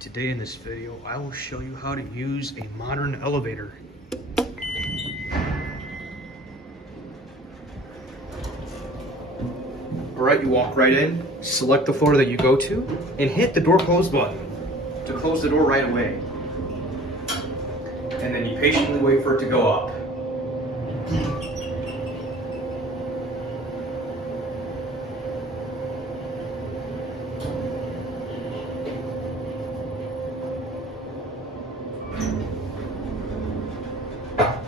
Today in this video, I will show you how to use a modern elevator. Alright, you walk right in, select the floor that you go to, and hit the door close button to close the door right away. And then you patiently wait for it to go up.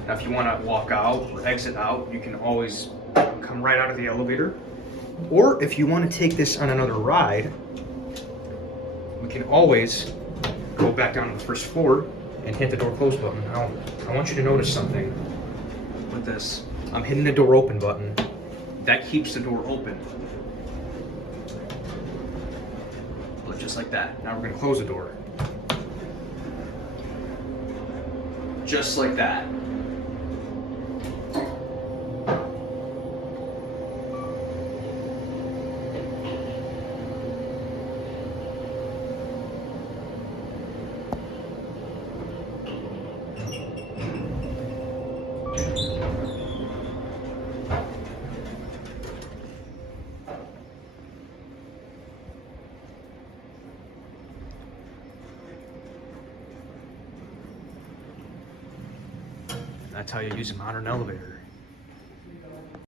Now if you want to walk out or exit out, you can always come right out of the elevator. Or if you want to take this on another ride, we can always go back down to the first floor and hit the door close button. Now, I want you to notice something with this. I'm hitting the door open button. That keeps the door open. Look, just like that. Now we're going to close the door. Just like that. That's how you use a modern elevator.